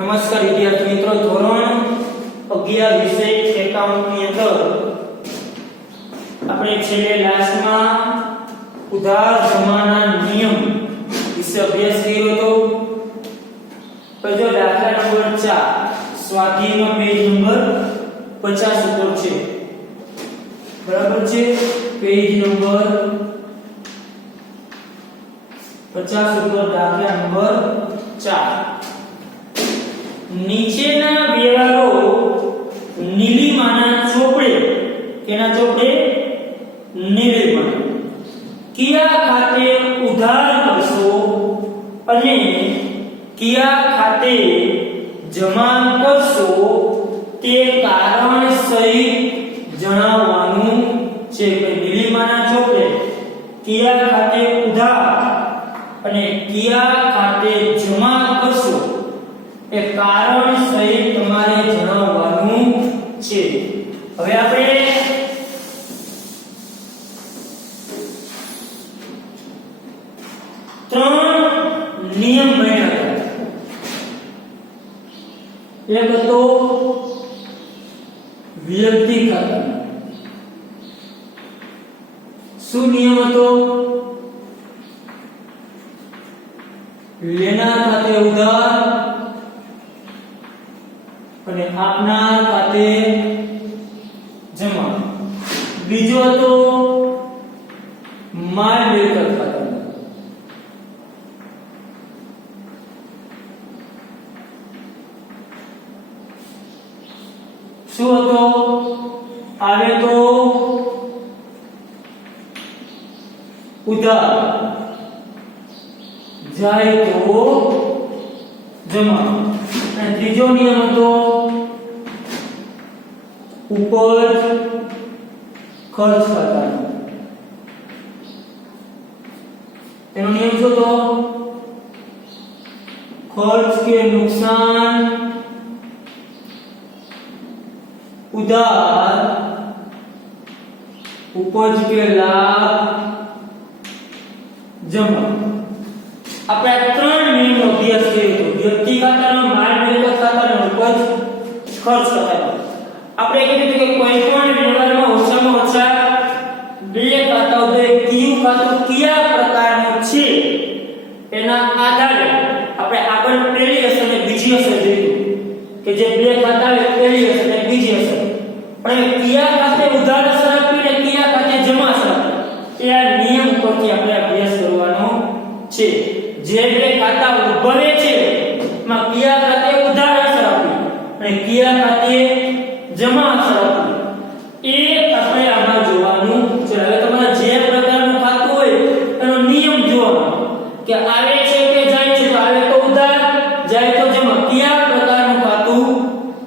નમસ્કાર વિદ્યાર્થી મિત્રો, ધોરણ 11 વિષય એકાઉન્ટ ની અંદર આપણે છેલ્લે લાસ્ટમાં ઉધાર જમાના નિયમ વિશે અભ્યાસ કર્યો હતો. તો જો દાખલા નંબર 4 સ્વાધ્યાયનો પેજ નંબર 50 ઉપર છે. બરાબર છે, પેજ નંબર 50 ઉપર દાખલા નંબર 4. નીચેના વ્યવહારો નીલિમાના ચોપડે, કેના ચોપડે? નીલિમા કયા ખાતે ઉધાર કરશો અને કયા ખાતે જમા કરશો તે કારણ સહિત જણાવવાનું છે. કે નીલિમાના ચોપડે કયા ખાતે ઉધાર અને કયા ખાતે જમા કરશો એ કારણ સહિત તમારે જણાવવાનું છે. હવે આપણે ત્રણ નિયમ ભણ્યા. એક હતો વ્યક્તિ ખાતા. શું નિયમ હતો? લેનાર ખાતે ઉધાર અને આપનાર ખાતે જમા. બીજો હતો માલ મિલકત ખાતા. શું હતો? આવે તો ઉધાર, જાય તો જમા. અને ત્રીજો નિયમ હતો ઉપજ ખર્ચ ખાતાનો. તેનો નિયમ શું હતો? ખર્ચ કે નુકસાન, ઉધાર, ઉપજ કે લાભ, જમા. આપણે ત્રણ નિયમનો અભ્યાસ કર્યો હતો. વ્યક્તિ ખાતાનો, માલ મિલકત ખાતાનો, ઉપજ ખર્ચ ખાતાનો. આપણે કીધું કે કોઈ પણ વ્યવહારમાં ઓછામાં ઓછા બે ખાતા હોય. કયું ખાતું કયા પ્રકારનું છે એના આધારે આપણે આગળ પહેલી અસર અને બીજી અસર જોઈશું. કે જે બે ખાતા હોય પહેલી અસર અને બીજી અસર. પણ કયા ખાતે ઉધાર અસર આપી ને કયા ખાતે જમા અસર આપી એ આ નિયમ પરથી આપણે અભ્યાસ કરવાનો છે. જે બે ખાતા ઉભરે છે એમાં કયા ખાતે ઉધાર અસર આપી અને કયા ખાતે જમા અસર આપી એ આપણે આમાં જોવાનું છે. હવે તમારે જે પ્રકારનું ખાતું હોય એનો નિયમ જોવાનો કે આવે છે કે જાય છે. તો આવે તો ઉધાર, જાય તો જમા. કયા પ્રકારનું ખાતું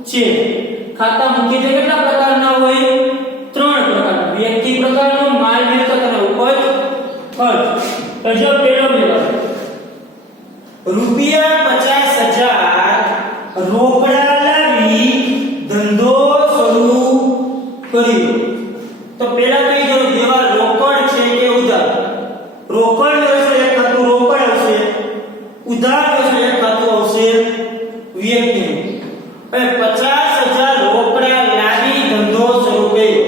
છે? ખાતા મુખ્યત્વે કેટલા પ્રકારના હોય? ત્રણ પ્રકારના. વ્યક્તિ પ્રકારનું, માલ મિલકત અને ઉપજ ખર્ચ. જો પેલો વ્યવહાર ₹50,000 રોકડા લાવી ધંધો શરૂ કર્યો. તો પેલા કઈ જો વ્યવહાર રોકડ છે કે ઉધાર? રોકડ હશે એક ખાતું રોકડ આવશે, ઉધાર હશે એક ખાતું આવશે વ્યક્તિ. હવે 50,000 રોકડા લાવી ધંધો શરૂ કર્યો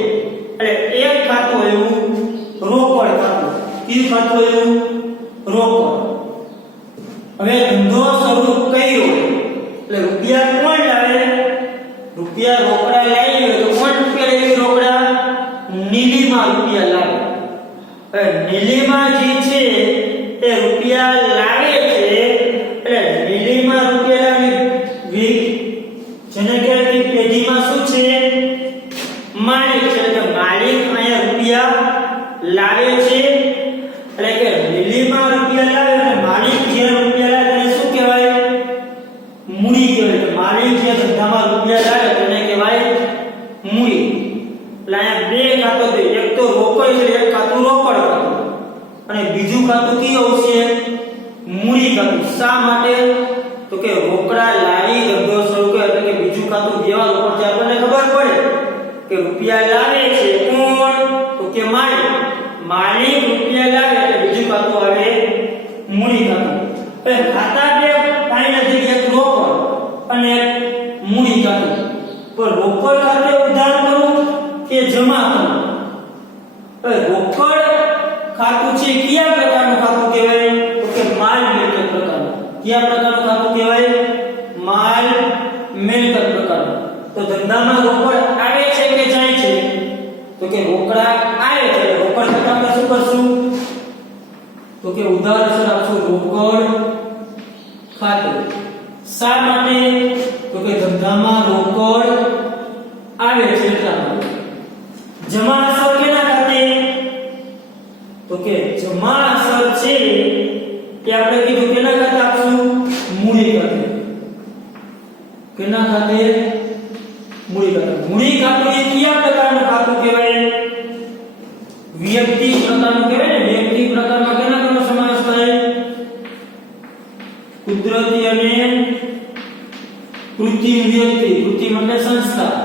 એટલે એક ખાતું આવ્યું રોકડ ખાતું. કયું ખાતું આવ્યું? રોકડ. હવે ધંધો શરૂ કર્યો એટલે રૂપિયા કોણ લાવે? રૂપિયા રોકડા લાવી તો કોણ રૂપિયા લાવી? રોકડા નીલિમા રૂપિયા લાવે. હવે નીલિમા જે છે એ રૂપિયા લાવે છે એટલે નીલિમા રૂપિયા લાવી જેને કહેવાય પેઢીમાં શું છે? માલિક છે. એટલે માલિક અહીંયા રૂપિયા લાવે છે એટલે કે નીલિમા રૂપિયા લાવે એટલે માલિક જે રૂપિયા લાવે તેને શું કહેવાય? મૂડી કહેવાય. માલિક જે ધંધામાં રૂપિયા લાવે તેને કહેવાય મૂડી. એટલે અહીંયા બે ખાતું છે. એક તો રોકડ છે, એક ખાતું રોકડ ખાતું અને બીજું ખાતું કયું આવશે? મૂડી ખાતું. શા માટે? તો કે રોકડા લાવી ધંધો શરૂ કરે એટલે કે બીજું ખાતું વ્યવહાર ઉપર છે. આપણને ખબર પડે કે રૂપિયા લાવે છે કોણ? તો કે માલિક. માલિક રૂપિયા લાવે એટલે બીજું ખાતું આવે મૂડી ખાતું. હવે ખાતા બે પાણી નથી એક રોકડ અને મૂડી ખાતું. પણ રોકડ ખાતે ઉધાર કરવું કે જમા કરવું? તો રોકડ ખાતું છે કયા પ્રકારનું ખાતું કહેવાય? તો કે માલ મિલકત પ્રકારનું. કયા પ્રકારનું ખાતું કહેવાય? માલ મિલકત પ્રકારનું. તો ધંધામાં રોકડ આવે છે કે જાય છે? તો કે રોકડા આવે છે. રોકડ ખાતામાં શું કરશું? તો કે ઉધાર અસર આપશું રોકડ ખાતું. શા માટે? તો કે ધંધામાં રોકડ આવે છે એટલા માટે. જમા અસર કેના ખાતે? તો કે જમા અસર છે એ આપણે કીધું કેના ખાતે આપશું? મૂડી ખાતે. કેના ખાતે? મૂડી ખાતે. મૂડી ખાતું એ કયા પ્રકારનું ખાતું કહેવાય? વ્યક્તિ પ્રકારનું કહેવાય ને. વ્યક્તિ પ્રકારમાં કેના સમાવેશ થાય? કુદરતી અને કૃત્રિમ વ્યક્તિ. કૃત્રિમ એટલે સંસ્થા.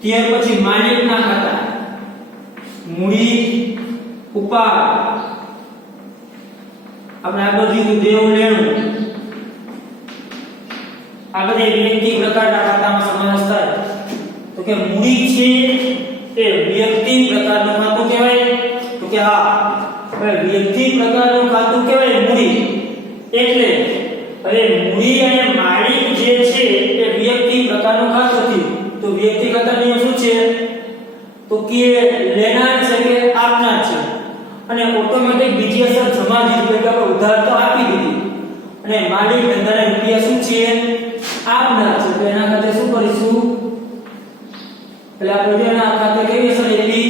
ત્યાર પછી માલિકના ખાતા, મૂડી ઉપાડ, આપણે આ બધું દેવ લેણું, આ બધા વ્યક્તિ પ્રકારના ખાતામાં સમાવેશ થાય. તો કે મૂડી છે એ વ્યક્તિ પ્રકારનું ખાતું કહેવાય? તો કે હા, વ્યક્તિ પ્રકારનું ખાતું કહેવાય મૂડી. એટલે હવે મૂડી અને માલિક જે છે એ વ્યક્તિ પ્રકારનું ખાતું થયું. તો વ્યક્તિ ખાતાની શું છે? તો કે લેનાર છે કે આપનાર છે. અને ઓટોમેટિક બીજી અસર જમા દીધી એટલે આપણે ઉધાર તો આપી દીધી. અને માલિક ધંધાના રૂપિયા શું છે? આપનાર છે. તો એના ખાતે શું કરીશું? એટલે આપણે એના ખાતે કેવી અસર આપી?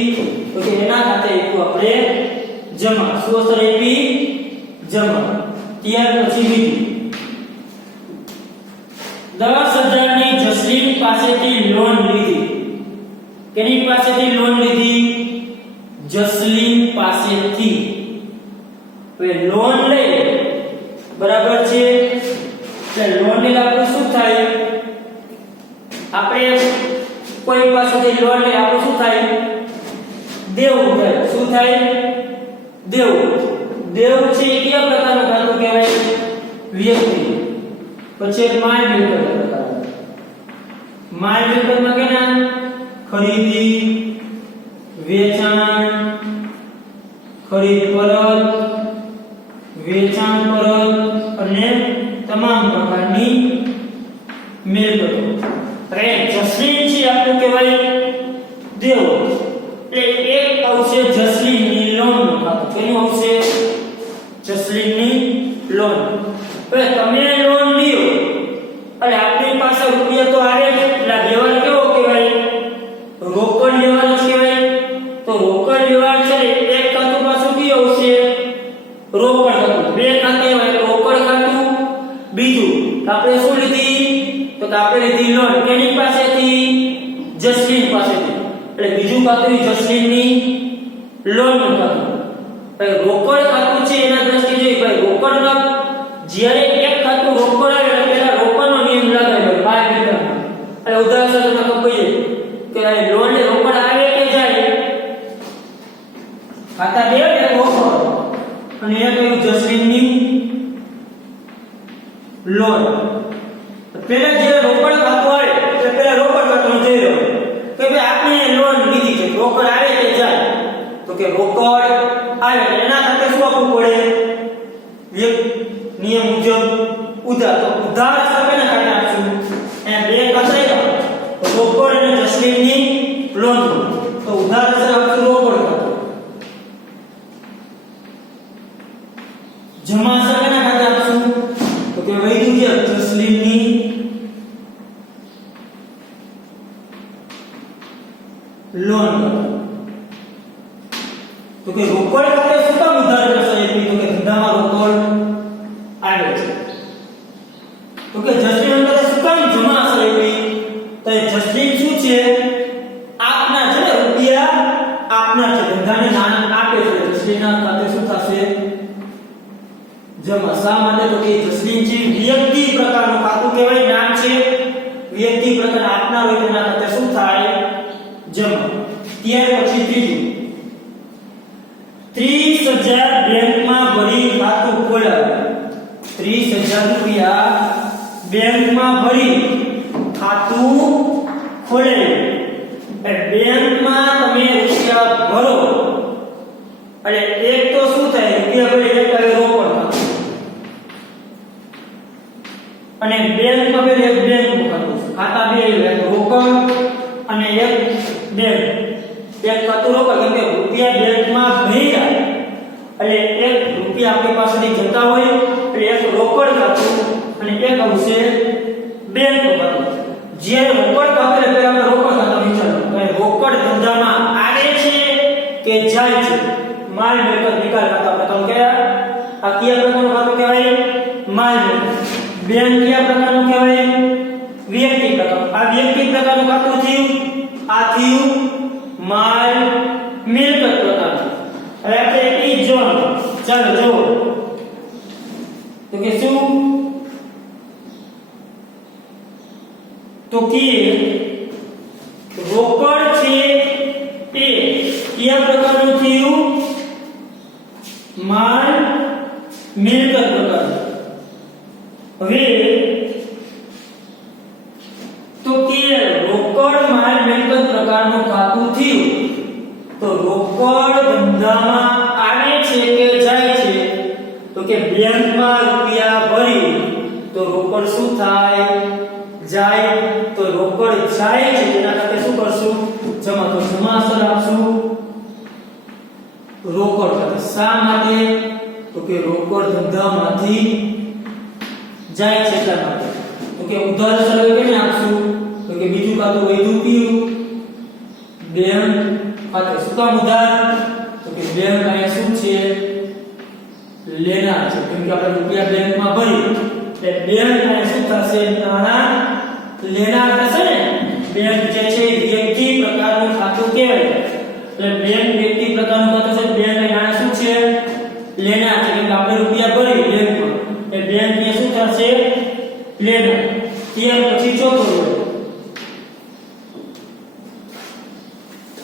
તો કે એના ખાતે આપ્યું આપણે જમા. શું અસર આપી? જમા. ત્યાર પછી બીજું 10,000 ની જસલીન પાસેથી લોન લીધી. કેની પાસેથી લોન લીધી? જસલીન પાસેથી. હવે લોન લે બરાબર છે. એટલે લોન લે આપણે શું થાય? આપણે કોઈ પાસેથી લોન લે આપણે શું થાય? દેવું થાય. શું થાય? દેવું. દેવું છે એ કયા પ્રકારનું ખાતું કહેવાય? વ્યક્તિ. પછી માલ મિલકત પ્રકાર. માલ મિલકતમાં કેના? ખરીદી, વેચાણ, ખરીદ પરત, વેચાણ પરત અને તમામ પ્રકારની મિલકતો. અરે જસલીન છે આપણું કહેવાય દેવ. એટલે એક આવશે જસલીનની લોન ખાતું. કેનું આવશે? જસલીનની લોન. હવે તમે લોન લ્યો અને આપણી પાસે રૂપિયા તો આવે જ. એટલે વ્યવહાર કેવો કહેવાય? રોકડ વ્યવહાર કહેવાય. તો રોકડ વ્યવહાર છે એક ખાતું પાછું કયું આવશે? રોકડ ખાતું. બે ખાતા હોય રોકડ ખાતું. બીજું આપણે શું લીધી? તો આપણે લીધી લોન. કેની પાસેથી? જસલીન પાસેથી. એટલે બીજું ખાતું જસલીનની લોન નું ખાતું. ભાઈ રોકડ ખાતું છે એના દ્રષ્ટિએ જોઈ ભાઈ રોકડના જ્યારે એક ખાતું રોકડ આવે એટલે પહેલા રોકડનો નિયમ લાગે ભાઈ 5 મિનિટમાં. એટલે ઉદાહરણ તમને કહીએ કે લોન ને રોકડ આવે કે જાય? ખાતા બે ને રોકડ. અને એ કયું? જસલીનની લોન. પહેલા જે રોકડ ખાતું આવે એટલે પહેલા રોકડ ખાતું જોઈ લો કે ભાઈ આપણે લોન લીધી છે. રોકડ આવે કે જાય? તો કે રોકડ આવે. એના ખાતે શું આપવું પડે? નિયમ મુજબ ઉધાર. તો ઉધાર સામેના ખાતે આપશું. એ બે ખાતા રોકડ અને જસલીનની લોન. તો ઉધાર આપશું રોકડ ખાતું. જમા સામેના ખાતે આપશું. તો કે વૈધું છે જસલીનની લોન. તો કે રોકડ ખાતે શું કામ ઉધાર કરશે? તો કે ધંધામાં રોકડ આવે છે. તો કે જસલીન અંદર શું કામ જમા અસર આવી? તો જસલીન શું છે? આપના છે ને રૂપિયા આપના છે. ધંધાને નાણાં આપે છે. જસલીનના ખાતે શું થશે? જમા. શા માટે? તો કે જસલીન છે વ્યક્તિ પ્રકારનું ખાતું કહેવાય. નામ છે વ્યક્તિ પ્રકાર. આપના હોય તેના ખાતે શું થાય? જમા. ત્યાર પછી ત્રીજું 30,000 બેંકમાં ભરી ખાતું ખોલાવ્યું. 30,000 રૂપિયા બેંકમાં ભરી ખાતું ખોલેલું. બેંકમાં તમે રૂપિયા ભરો એટલે એક તો શું થાય, રૂપિયા ભરી એક આવે રોકડ ખાતું, અને બેંકમાં ભરી એક બેંકનું ખાતું, ખાતા બે રોકડ અને એક બેંક. એક ખાતું રોકડ, કેમ કે રૂપિયા બેંકમાં ભર્યા એટલે એક રૂપિયા આપણી પાસેથી જતા હોય એટલે એક રોકડ ખાતું અને એક આવશે બેંકનું ખાતું. જે રોકડ ખાતું એટલે આપણે રોકડ ખાતું વિચારો કે રોકડ ધંધામાં આવે છે કે જાય છે, માલ મિલકત નિકાલ ખાતા આપણે કહું કે આ કયા પ્રકારનું ખાતું કહેવાય, માલ મિલકત. બેંક કયા પ્રકારનું કહેવાય, વ્યક્તિ પ્રકાર. આ વ્યક્તિ પ્રકારનું ખાતું થયું, આ થયું માલ મિલકત પ્રકાર. હવે આપણે ઈ જોવાનું, ચાલો જોવો તો કે શું, તો કે રોકડ છે એ કયા પ્રકારનું થયું, માલ મિલકત પ્રકાર. હવે તો કે રોકડ માલ મિલકત પ્રકારનું ખાતું થયું તો રોકડ ધંધામાં આવે છે કે જાય છે, તો કે બેંકમાં રૂપિયા ભરી તો રોકડ શું થાય, જાય. તો રોકડ જાય છે તેના માટે શું કરશું, જમા. તો જમાસર આપશું રોકડ ખાતે. શા માટે, તો કે રોકડ ધંધામાંથી જાય છે એટલા માટે. તો કે ઉધાર સર્વે કેને આપશું, તો કે બીજું ખાતું વધ્યું કયું, બેંક ખાતે. શું કામ ઉધાર, તો કે બેંક અહીંયા શું છે, લેનાર છે. કેમ કે આપણે રૂપિયા બેંકમાં ભરી એટલે બેંક અહીંયા શું થશે, નાણાં લેનાર થશે ને. બેંક જે છે વ્યક્તિ પ્રકારનું ખાતું કહેવાય. એટલે બેંક વ્યક્તિ પ્રકારનું ખાતું છે, બેંક નાણાં શું છે, લેનાર છે. કેમ કે આપણે રૂપિયા ભરી બેંકમાં એટલે બેંક ને શું થશે, લેનાર. ત્યાર પછી ચોથો રોડ,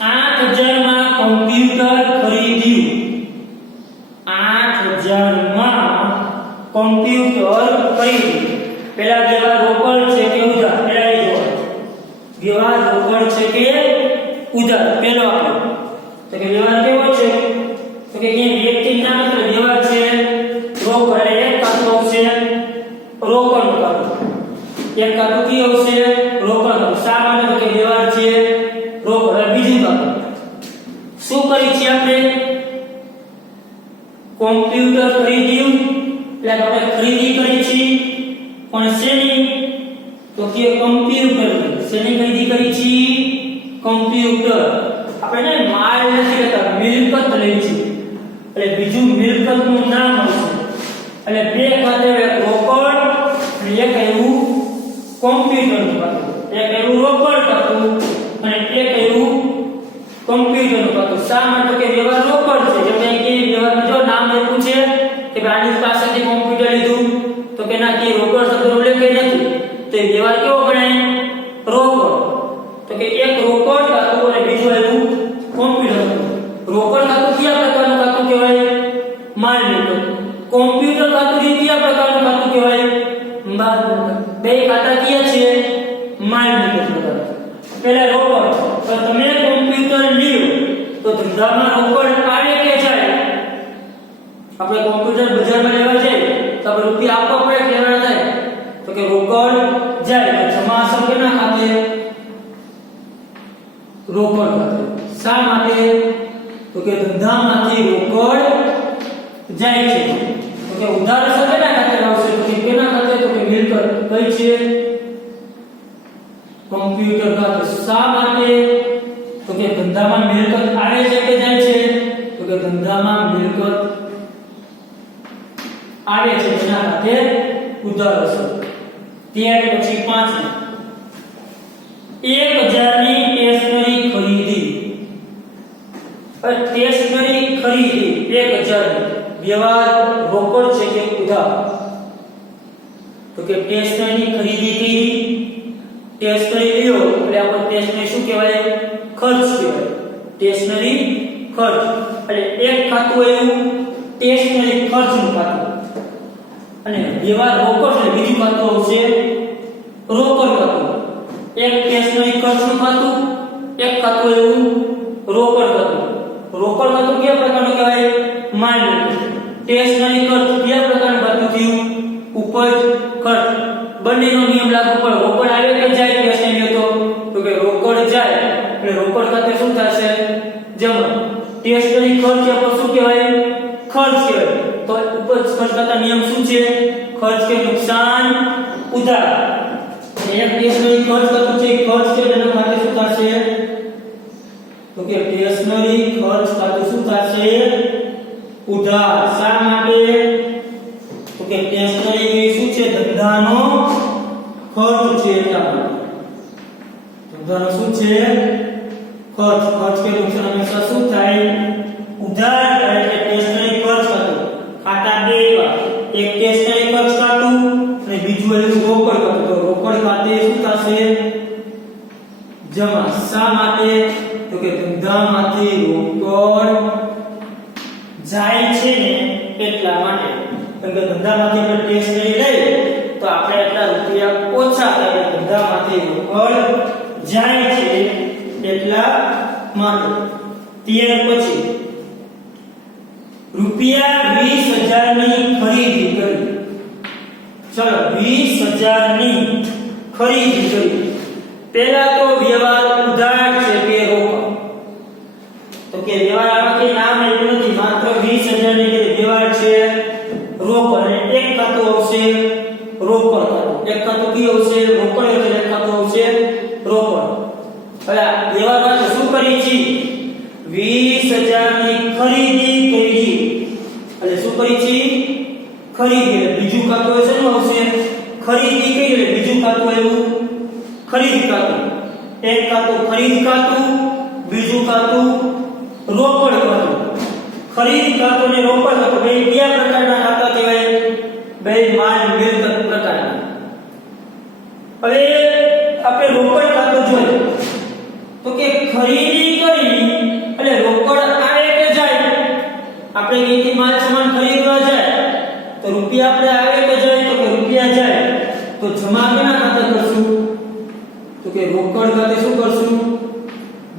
8,000 માં કોમ્પ્યુટર ખરીદ્યું. 8,000 માં કોમ્પ્યુટર ખરીદ્યું. પેલા વ્યવહાર રોકડ છે કે ઉધાર, પેલા એ જોવાનું. વ્યવહાર રોકડ છે કે ઉધાર, પેલો આપણો. તો કે વ્યવહાર કેવો છે, તો કે અહીંયા વ્યક્તિ નામ એટલે વ્યવહાર છે રોકડ, એટલે એક ખાતું આવશે રોકડનું ખાતું, એક ખાતું કી આવશે રોકડનું. શા માટે, તો કે વ્યવહાર છે રોકડ. બીજું ખાતું શું કરી છે આપણે, કોમ્પ્યુટર ખરીદ્યું એટલે આપણે ખરીદી કરી છે, પણ શેની, તો કે કોમ્પ્યુટર. શેની ખરીદી કરી છે, કોમ્પ્યુટર. આપણે ને માલ નથી લેતા, મિલકત લઈ છે એટલે બીજું મિલકતનું નામ આવશે. એટલે બે ખાતે એક રોકડ અને એક એવું કોમ્પ્યુટરનું ખાતું, એક એવું રોકડ ખાતું અને એક એવું કોમ્પ્યુટરનું ખાતું. શા માટે, કે વ્યવહાર રોકડ છે. જેમ કે વ્યવહારમાં જો નામ લખ્યું છે કે આની પાસેથી કોમ્પ્યુટર લીધું, તો કે ના, કે રોકડ શબ્દનો ઉલ્લેખ નથી, તો એ વ્યવહાર કેવો ગણાય, રોકડ. તો કે એક રોકડ ખાતું અને બીજું એવું કોમ્પ્યુટર. રોકડ ખાતું કયા પ્રકારનું ખાતું કહેવાય, માલ મિલકત. કોમ્પ્યુટર ખાતું કયા પ્રકારનું ખાતું કહેવાય, માલ મિલકત. બે ખાતા કયા છે, માલ મિલકત પ્રકાર. પહેલા રોકડ. તો તમે કોમ્પ્યુટર લ્યો તો ધંધામાં રોકડ આવે કે જાય. આપણે કોમ્પ્યુટર બજારમાં લેવા જઈએ તો આપણે રૂપિયા આપવા પડે કે લેવા થાય, તો કે રોકડ જાય. જમા અસર કેના ખાતે, રોકડ ખાતે. શા માટે, તો કે ધંધામાંથી રોકડ જાય છે. તો કે ઉધાર અસર કેના ખાતે આવશે, તો કે કેના ખાતે, તો કે મિલકત કઈ છે, કોમ્પ્યુટર ખાતે. શા માટે, તો કે ધંધામાં મિલકત આવે છે કે જાય છે, તો કે ધંધામાં મિલકત આવે છે તેના ખાતે ઉધાર અસર. ત્યાર પછી પાંચમું, 1,000 ની સ્ટેશનરી ખરીદી. સ્ટેશનરી ખરીદી 1,000 વ્યવહાર રોકડ છે કે ઉધાર, તો કે સ્ટેશનરી ખરીદી કરી. સ્ટેશનરી લ્યો એટલે આપણે સ્ટેશનરી શું કહેવાય, ખર્ચ કહેવાય. સ્ટેશનરી ખર્ચ એટલે એક ખાતું એવું સ્ટેશનરી ખર્ચનું ખાતું અને વ્યવહાર રોકડ એટલે બીજું ખાતું આવશે રોકડ ખાતું. એક સ્ટેશનરી ખર્ચનું ખાતું, એક ખાતું એવું રોકડ ખાતું. રોકડ ખાતું કયા પ્રકારનું કહેવાય? માલ મત્તા. સ્ટેશનરી ખર્ચ કયા પ્રકારનું ખાતું થયું? ઉપજ ખર્ચ. બંનેનો નિયમ લાગુ પડે. રોકડ આવે કે જાય સ્ટેશનરી તો કે રોકડ જાય એટલે રોકડ ખાતે શું થશે? જમા. સ્ટેશનરી ખર્ચ આપણે શું કહેવાય? ખર્ચ કહેવાય. તો ઉપજ ખર્ચ ખાતા નિયમ શું છે? ખર્ચ કે નુકસાન ઉધાર. એક સ્ટેશનરી ખર્ચ ખાતું છે, ખર્ચ કે તેના ખાતે શું થશે? તો કે સ્ટેશનરી ખર્ચ ખાતું શું થશે? ઉધાર. શા માટે? તો કે સ્ટેશનરી શું છે? ધંધાનો ખર્ચ છે એટલા માટે. ધંધાનો શું છે? ખર્ચ. ખર્ચ કે નુકસાન હંમેશા શું થાય? ઉધાર થાય એટલે સ્ટેશનરી ખર્ચ ખાતું. ખાતા બે એવા, એક સ્ટેશનરી ખર્ચ ખાતું અને બીજું એનું રોકડ ખાતું. તો રોકડ ખાતે શું થશે? જમા. શા માટે? તો કે ધંધામાંથી રોકડ જાય છે ને એટલા માટે. કારણ કે ધંધામાંથી આપણે સ્ટેશનરી લઈએ તો આપણે એટલા રૂપિયા ઓછા થાય. ધંધામાંથી રોકડ જાય છે એટલા માટે. ત્યાર પછી રૂપિયા 20,000 ની ખરીદી કરી. ચલો 20,000 ની ખરીદી કરી. પહેલા તો વ્યવહાર ઉધાર છે કે રોકડ? તો કે વ્યવહાર આમાં નામ એવું નથી, માત્ર 20,000 ની વ્યવહાર છે રોકડ. અને એક ખાતું આવશે રોકડ ખાતું. એક ખાતું કયું આવશે? રોકડ. એટલે એક ખાતું આવશે રોકડ. હવે વ્યવહારમાં શું કરી છે? 20,000 ની ખરીદી કરી. એટલે શું કરી છે? ખરીદી. એટલે બીજું ખાતું હશે ને આવશે ખરીદી કરી. એટલે બીજું ખાતું એવું ખરીદ ખાતું. એક ખાતું ખરીદ ખાતું, બીજું ખાતું રોકડ ખાતું. ખરીદ ખાતું ને રોકડ ખાતું બે કયા પ્રકારના ખાતા કહેવાય? બે માલ મિલકત પ્રકારના. હવે આપણે રોકડ ખાતું જોઈએ તો કે ખરીદી કરી એટલે રોકડ આવે કે જાય? આપણે અહીંથી માલ સામાન ખરીદવા જાય તો રૂપિયા આપણે આવે કે જાય? તો કે રૂપિયા જાય. તો જમા કેના ખાતે કરશું? તો કે રોકડ ખાતે શું કરશું?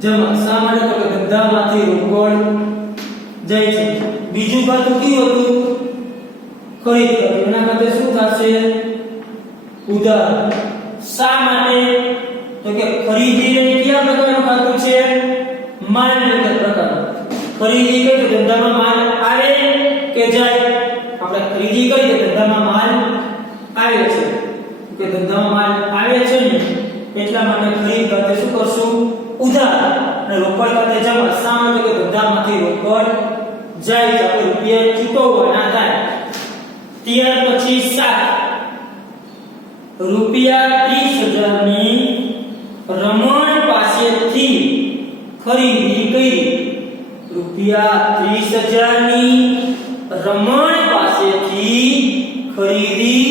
જમા. શા માટે? તો કે ધંધામાંથી રોકડ જાય છે. બીજું ખાતું કયું હતું? ખરીદ ખાતું. એના ખાતે શું થશે? ઉધાર. શા માટે? તો કે ખરીદી એ કયા પ્રકારનું ખાતું છે? માલ મિલકત પ્રકારનું. ખરીદી કરી તો ધંધામાં માલ આવે કે જાય? આપણે ખરીદી કરી તો ધંધામાં માલ આવે છે. કે ધંધામાં માલ આવે છે ને એટલા માટે ખરીદ ખાતે શું કરશું? ઉધાર. અને રોકડ ખાતે જમા. શા માટે? કે ધંધામાંથી રોકડ જાય તો આપણે રૂપિયા ચૂકવવાના થાય. ત્યાર પછી 7 રૂપિયા 30,000 ની રમણ પાસેથી ખરીદી કરી. રૂપિયા 30,000 ની રમણ પાસેથી ખરીદી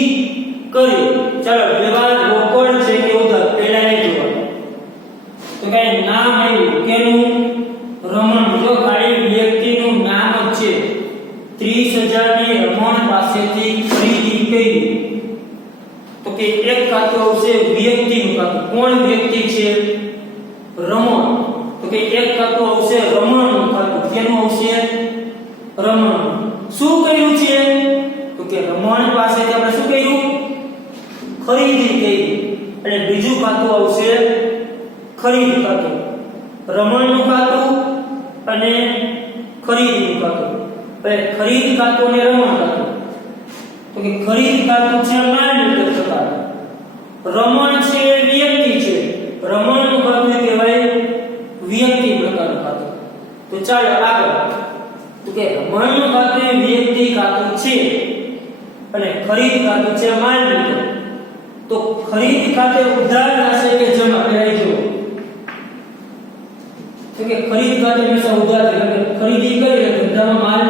કરી. ચાલો વ્યવહાર રોકડ છે કે ઉધાર પહેલા એ જોવાનું. તો કે નામ આવ્યું કેનું? રમણ. જો ખાલી વ્યક્તિનું નામ જ છે. 30,000 ની રમણ પાસેથી ખરીદી કરી. તો કે એક ખાતું આવશે વ્યક્તિનું ખાતું. કોણ વ્યક્તિ છે? રમણ. તો કે એક ખાતું આવશે રમણનું ખાતું. કેનું આવશે? રમણ. શું કર્યું છે? તો કે રમણ પાસેથી આપણે શું કર્યું? ખરીદી કરી. અને બીજું ખાતું આવશે ખરીદ ખાતું. રમણનું ખાતું અને ખરીદીનું ખાતું. હવે ખરીદ ખાતું અને રમણ ખાતું. તો કે ખરીદ ખાતું છે માલ મિલકત પ્રકાર. રમણ છે વ્યક્તિ છે. રમણનું ખાતું કહેવાય વ્યક્તિ પ્રકારનું ખાતું. તો ચાલો આગળ. તો કે રમણનું ખાતું વ્યક્તિ ખાતું છે અને ખરીદ ખાતું છે માલ મિલકત. તો ખરીદ ખાતે ઉધાર થશે કે જમા? પહેલા જો તો કે ખરીદ ખાતે હંમેશા ઉધાર છે. ખરીદી કરી એટલે ધંધામાં માલ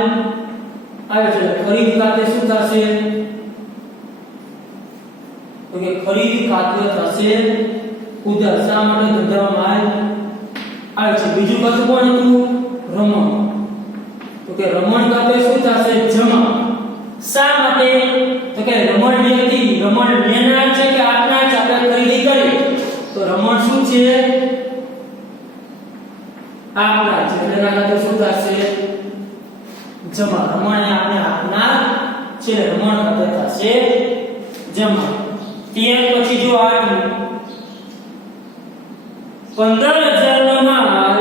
આવે છે. ખરીદ ખાતે શું થશે? તો કે ખરીદ ખાતે થશે ઉધાર. શા માટે? ધંધામાં માલ આવે છે. બીજું ખાતું કોણ હતું? રમણ. તો કે રમણ ખાતે શું થશે? જમા. શા માટે? તો કે રમણ વ્યક્તિ રમણ લેનાર છે કે આપનાર છે? આપણે ખરીદી કરી તો રમણ શું છે? આપનાર છે. એટલે એના ખાતે શું થશે? જમા. રમણ એ આપણે આપનાર છે, રમણ ખાતે થશે જમા. ત્યાર પછી જો 15,000 નો માલ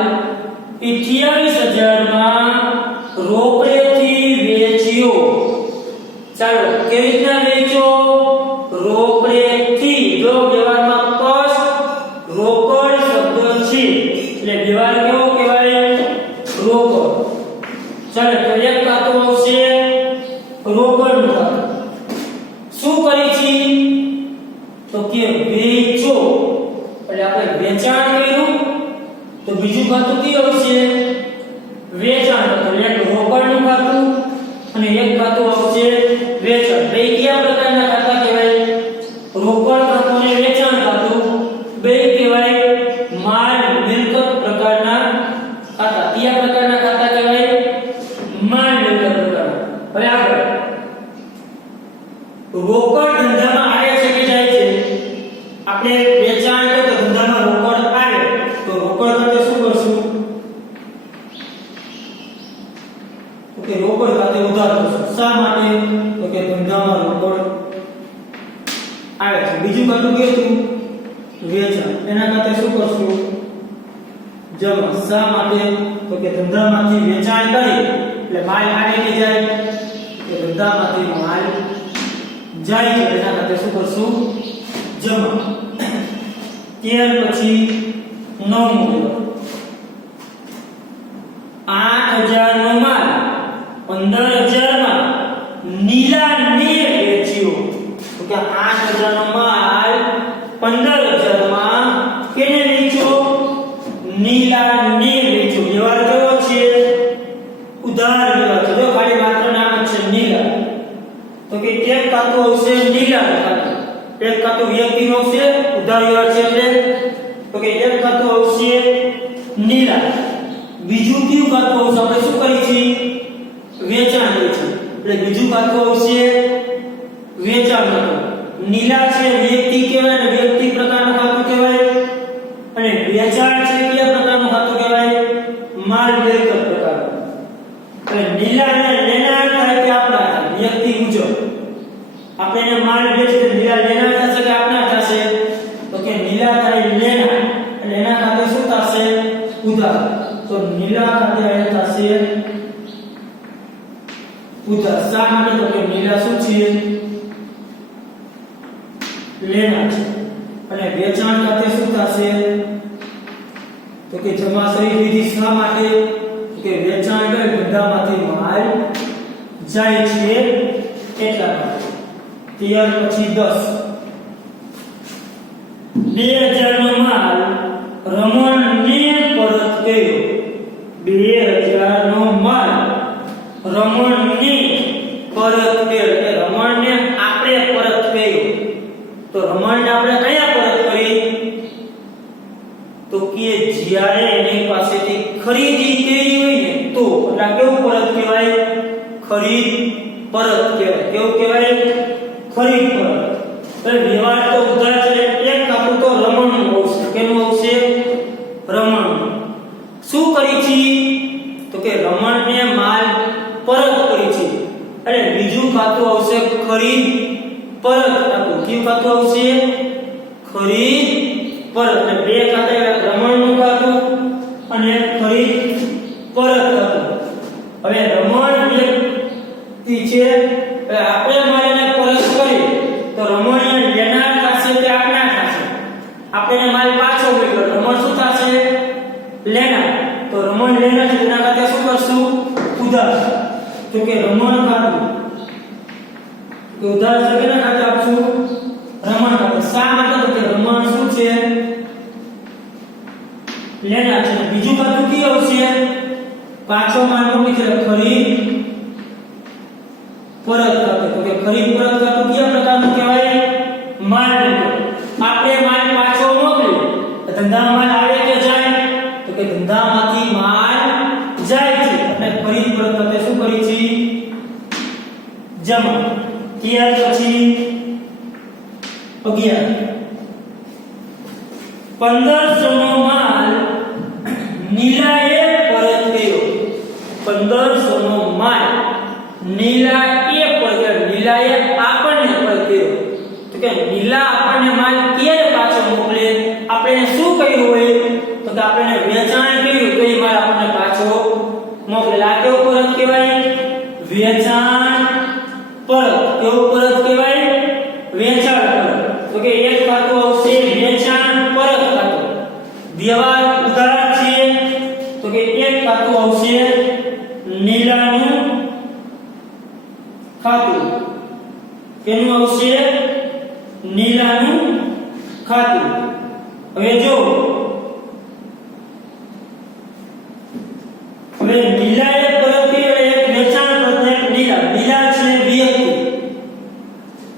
28,000 માં રોકડેથી વેચ્યો. ચાલો કેવી રીતના વેચો? રોકડેથી. જો વ્યવહારમાં કસ રોકડ શબ્દ છે એટલે વ્યવહાર કેવો કહેવાય? રોકડ. ચાલો તો એક ખાતું આવશે રોકડનું ખાતું. શું કરી છે? તો કે વેચો. એટલે આપણે વેચાણ કર્યું તો બીજું ખાતું કયું આવશે? વેચાણ. તો એક રોકડનું ખાતું અને એક ખાતું આવશે વેચાણ. બે કયા પ્રકારના ખાતા કહેવાય? રોકડ ખાતું અને વેચાણ ખાતું. બે કહેવાય માલ મિલકત પ્રકારના ખાતા. કયા પ્રકારના ખાતા કહેવાય? માલ મિલકત પ્રકારના. હવે આગળ રોકડ ધંધામાં આવે છે કે જાય છે? આપણે વેચાણ કરીએ તો ધંધામાં રોકડ આવે તો રોકડ ખાતે શું કરશું? ઓકે, રોકડ ખાતે ઉધાર કરશું. શા માટે? તો કે ધંધામાં રોકડ આવે છે. બીજું ખાતું કયું? વેચાણ. એના ખાતે શું કરશું? જમા. શા માટે? તો કે ધંધામાંથી વેચાણ કરી એટલે માલ આવે કે જાય? કે ધંધામાંથી માલ જાય છે. એના ખાતે શું કરશું? જમા. ત્યાર પછી 9 8,000 નો માલ 15,000 માં નીલાને વેચ્યો. તો કે 8,000 નો માલ 15,000 માં કેને વેચ્યો? નીલાને વેચ્યો. વ્યવહાર કેવો છે? ઉધાર વ્યવહાર છે. જો ખાલી માત્ર નામ છે નીલા. તો કે એક ખાતું આવશે નીલા ખાતું. એક ખાતું વ્યક્તિનું આવશે ઉધાર વ્યવહાર છે એટલે. તો કે એક ખાતું આવશે નીલા. બીજું કયું ખાતું આવશે? આપણે શું કરી છે? વેચાણ કરી છે એટલે બીજું ખાતું આવશે વેચાણ ખાતું. નીલા છે વ્યક્તિ કહેવાય અને વ્યક્તિ પ્રકારનું ખાતું કહેવાય. અને વેચાણ છે કયા પ્રકારનું ખાતું કહેવાય? માલ મિલકત પ્રકારનું. એટલે નીલા ને લેનાર થાય કે આપનાર થાય? વ્યક્તિ મુજબ આપણે એને માલ વેચીએ તો નીલા લેનાર થશે કે આપનાર થશે? તો કે નીલા થાય લેનાર. એટલે એના ખાતે શું થશે? ઉધાર. તો નીલા ખાતે આવે થશે ઉધાર. શા માટે? તો કે નીલા શું છે? લેનાર છે. અને વેચાણ ખાતે શું થશે? તો કે જમા સહી વિધિ. શા માટે? તો કે વેચાણ કરે ધંધામાંથી માલ જાય છે એટલા માટે. ત્યાર પછી 10 2,000 નો માલ રમણને પરત કર્યો. 2,000 નો માલ રમણને પરત કર્યો. એટલે રમણને આપણે પરત કર્યો. તો રમણને આપણે કયા પરત કરી? તો કે જ્યારે એની પાસેથી ખરીદી કરી હોય ને તો. એટલે કેવું પરત કહેવાય? ખરીદ પરત કહેવાય. કેવું કહેવાય? ખરીદ પરત. તો વ્યવહાર તો ઉધાર છે. એક ખાતું તો રમણનું આવશે. કેનું આવશે? રમણ. શું કરી છે? તો કે રમણને માલ પરત કરી છે. અને બીજું ખાતું આવશે ખરીદ પરત ખાતું. કયું ખાતું આવશે? ખરીદ પરત. એટલે બે ખાતા, રમણનું ખાતું અને ખરીદ પરત ખાતું. હવે રમણ વ્યક્તિ છે એટલે આપણે માલને પરત કરી તો રમણ લેનાર થશે કે આપનાર થશે? આપણે માલ પાછો મોકલ્યો. રમણ શું થશે? લેનાર. તો રમણ લેનાર છે એના ખાતે શું કરશું? ઉધાર. તો કે રમણ ખાતું તો ઉધાર છે કેના ખાતે આપશું? રમણ ખાતે. શા માટે? તો કે રમણ શું છે? લેનાર છે. બીજું ખાતું કયું આવશે? પાછો માલ મોકલી છે ખરીદ પરત ખાતું. તો કે ખરીદ પરત ખાતું કયા પ્રકારનું કહેવાય? માલ મિલકત. આપણે માલ પાછો મોકલ્યો ધંધામાં માલ આવે કે જાય? તો કે ધંધામાંથી માલ જાય છે. અને ખરીદ પરત ખાતે શું કરી છે? જમા. ત્યાર પછી 11 1500 નો માલ નીલાએ પરત કર્યો. 1500 નો માલ નીલાએ પરત, નીલાએ આપણને પરત કર્યો. તો કે નીલા આપણને માલ ક્યારે પાછો મોકલે? આપણે શું કર્યું હોય તો કે આપણે વેચાણ કર્યું તો એ માલ આપણને પાછો મોકલે. આ કેવું પરત કહેવાય? વેચાણ પરત. કેવું પરત કહેવાય? વેચાણ પરત. તો કે એક ખાતું આવશે વેચાણ પરત ખાતું. વ્યવહાર ઉધાર છે તો કે એક ખાતું આવશે નીલાનું ખાતું. કેનું આવશે? નીલાનું ખાતું. હવે જો હવે નીલાએ પરત કર્યો એક વેચાણ પરત એક નીલા. નીલા છે વ્યક્તિ,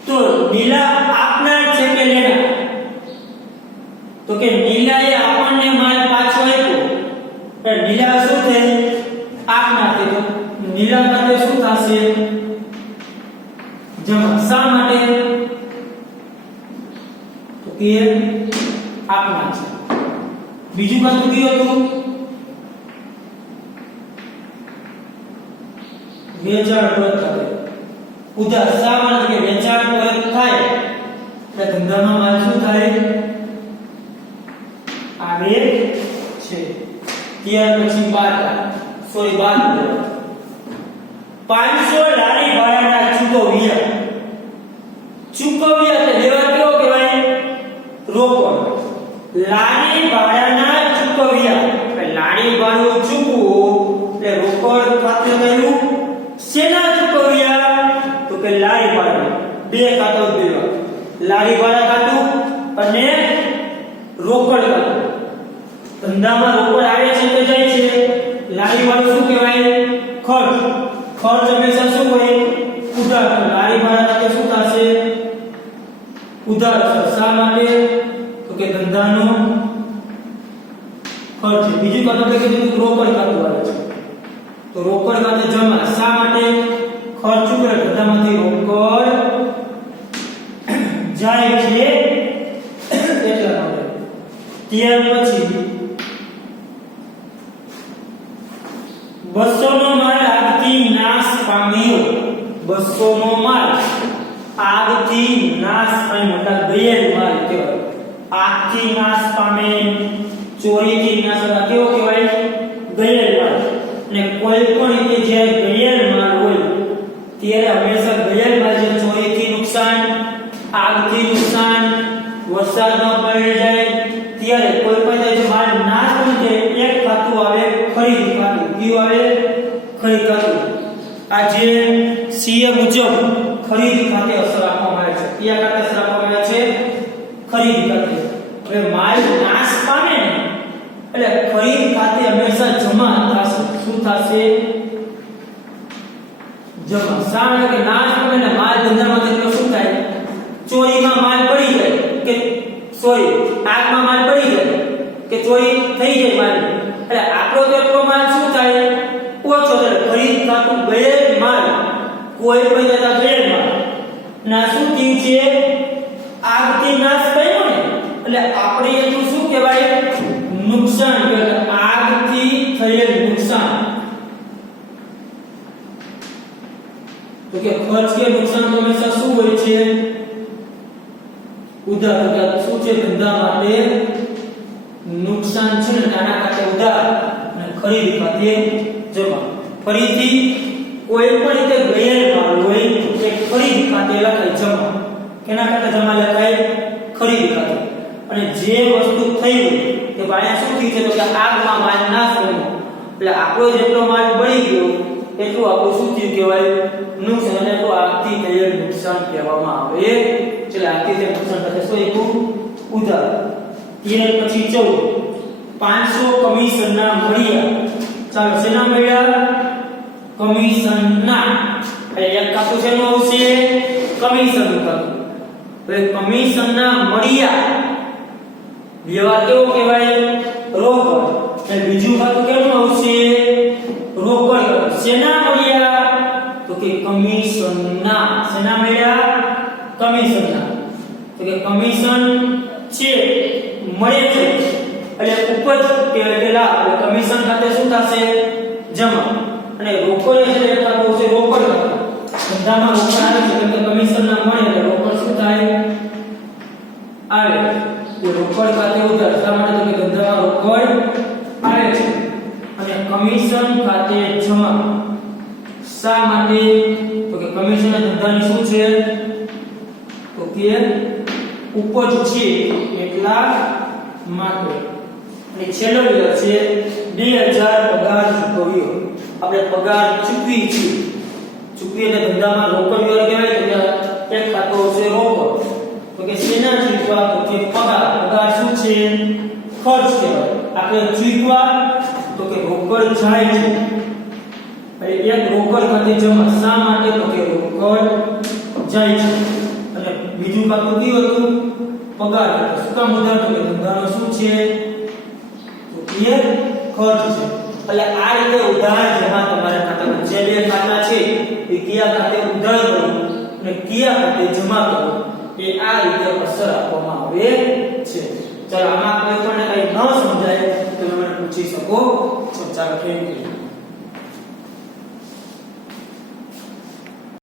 તો નીલા આપનાર છે કે લેનાર? તો કે નીલાએ આપણને માલ પાછો આપ્યો તો નીલા શું છે? આપનાર છે. તો નીલા ખાતે શું થશે? જમા. શા માટે? તો કે આપનાર છે. બીજું ખાતું કયું હતું? વેચાણ પરત થાય. ઉધાર. શા માટે? કે વેચાણ પરત થાય એટલે ધંધામાં માલ શું થાય? આવે છે. ત્યાર પછી 500 લારી ભાડાના ચૂકવ્યા. ચૂકવ્યા એટલે લેવા કેવો કહેવાય? રોકડ. લારી ભાડાના ચૂકવ્યા એટલે લારી ભાડું ચૂકવું એટલે રોકડ ખાતે કર્યું. શેના ચૂકવ્યા? તો કે લારી ભાડા. બે ખાતા દેવા, લારી ભાડા ખાતું અને રોકડ ખાતું. ધંધામાં રોકડ આવે છે કે જાય છે? લારી ભાડું શું કહેવાય? ખર્ચ. ખર્ચ હંમેશા શું હોય? ઉધાર. લારી ભાડા ખાતે શું થશે? ઉધાર. શા માટે? તો કે ધંધાનો ખર્ચ. બીજું ખાતું કે રોકડ ખાતું આવે છે તો રોકડ ખાતે જમા. શા માટે? ખર્ચ ઉપર ધંધામાંથી રોકડ જાય છે એટલા માટે. ત્યાર પછી 200 નો માલ આગથી નાશ પામ્યો. 200 નો માલ આગથી નાશ પામ્યો એટલે ગયેલ માલ કહેવાય. આગથી નાશ પામે, ચોરીથી નાશ પામે, કેવો કહેવાય? ગયેલ માલ. અને કોઈ પણ રીતે જે ગયેલ માલ હોય ત્યારે હંમેશા ગયેલ માલ જે ચોરીથી નુકસાન, આગથી નુકસાન, વરસાદમાં પડી જાય ત્યારે કોઈ પણ જે માલ નાશ પામે છે એક ખાતું આવે ખરીદ ખાતું. કયું આવે? ખરીદ ખાતું. આ જે સીએ મુજબ ખરીદ ખાતે અસર આપવામાં આવે છે. કયા ખાતે અસર આપવામાં આવે છે? ખરીદ ખાતે. હવે માલ નાશ પામે ને એટલે ખરીદ ખાતે હંમેશા જમા થશે. શું થશે? જમા. શા માટે? કે નાશ પામે ને માલ ધંધામાંથી એટલે શું થાય? ચોરીમાં માલ પડી જાય કે સોરી આગમાં માલ પડી જાય કે ચોરી થઈ જાય માલ એટલે આપણો તો એટલો માલ શું થાય? ઓછો થાય. ખરીદ ખાતું ગયેલ માલ કોઈ પણ જતા ગયેલ માલ ના શું થયું છે? આગથી નાશ પામ્યો ને એટલે આપણે એટલું શું કહેવાય? નુકસાન. આગથી થયેલ નુકસાન. તો કે ખર્ચ કે નુકસાન તો હંમેશા શું હોય છે? ઉધાર. શું છે? ધંધા માટે નુકસાન છે ને નાના ખાતે ઉધાર અને ખરીદ ખાતે જમા. ફરીથી કોઈ પણ રીતે ગયેલ માલ હોય એ ખરીદ ખાતે લખાય જમા. કેના ખાતે જમા લખાય? ખરીદ ખાતે. અને જે વસ્તુ થઈ હોય કે ભાઈ શું થયું છે? તો કે આગમાં માલ નાશ પામ્યો એટલે આપણો જેટલો માલ બળી ગયો એટલું આપણું શું થયું કહેવાય? નુકસાન. અને તો આગથી થયેલ નુકસાન કહેવામાં આવે. એટલે આગથી થયેલ નુકસાન સાથે શું આપ્યું? ઉધાર. ત્યાર પછી 14 500 કમિશનના મળ્યા. ચાલો શેના મળ્યા? કમિશનના. એટલે એક ખાતું શેનું આવશે? કમિશનનું ખાતું. તો કમિશનના મળ્યા વ્યવહાર કેવો કહેવાય? રોકડ. એટલે બીજું ખાતું કેવું આવશે? રોકડ. શેના મળ્યા? તો કે કમિશનના. શેના મળ્યા? કમિશનના. તો કે કમિશન છે મળે છે એટલે ઉપજ કે લાભ એટલે કમિશન ખાતે શું થશે? જમા. અને રોકડ એટલે ખાતું છે રોકડ ખાતું. ધંધામાં રોકડ આવે છે એટલે કમિશન ના મળે એટલે રોકડ શું થાય? આવે. તો રોકડ ખાતે ઉધાર. શા માટે? તો કે ધંધામાં રોકડ આવે છે અને કમિશન ખાતે જમા. શા માટે? તો કે કમિશન ધંધાની શું છે? તો કે ઉપજ છે એટલા માટે. અને છેલ્લો છે 2000 પગાર ચૂકવ્યો. આપણે પગાર ચૂકવી છે. ચૂકવી એટલે ધંધામાં રોકડ વ્યવહાર કહેવાય. તો એક ખાતો છે રોકડ. તો કે શેના ચૂકવા? તો કે પગાર. પગાર શું છે? ખર્ચ કહેવાય. આપણે ચૂકવા તો કે રોકડ જાય છે એટલે એક રોકડ ખાતે જમા. શા માટે? તો કે રોકડ જાય છે. અને બીજું ખાતું કયું હતું? પગાર. શું કામ ઉધાર? તો કે ધંધાનો શું છે? તો કે ખર્ચ છે. એટલે આ રીતે ઉધાર જમા તમારા ખાતામાં જે બે ખાતા છે એ કયા ખાતે ઉધાર કરવું અને કયા ખાતે જમા કરવું એ આ રીતે અસર આપવામાં આવે છે. ચાલો આમાં કોઈ પણ કઈ ન સમજાય તો તમે મને પૂછી શકો છો. ચાલો થેન્ક યુ.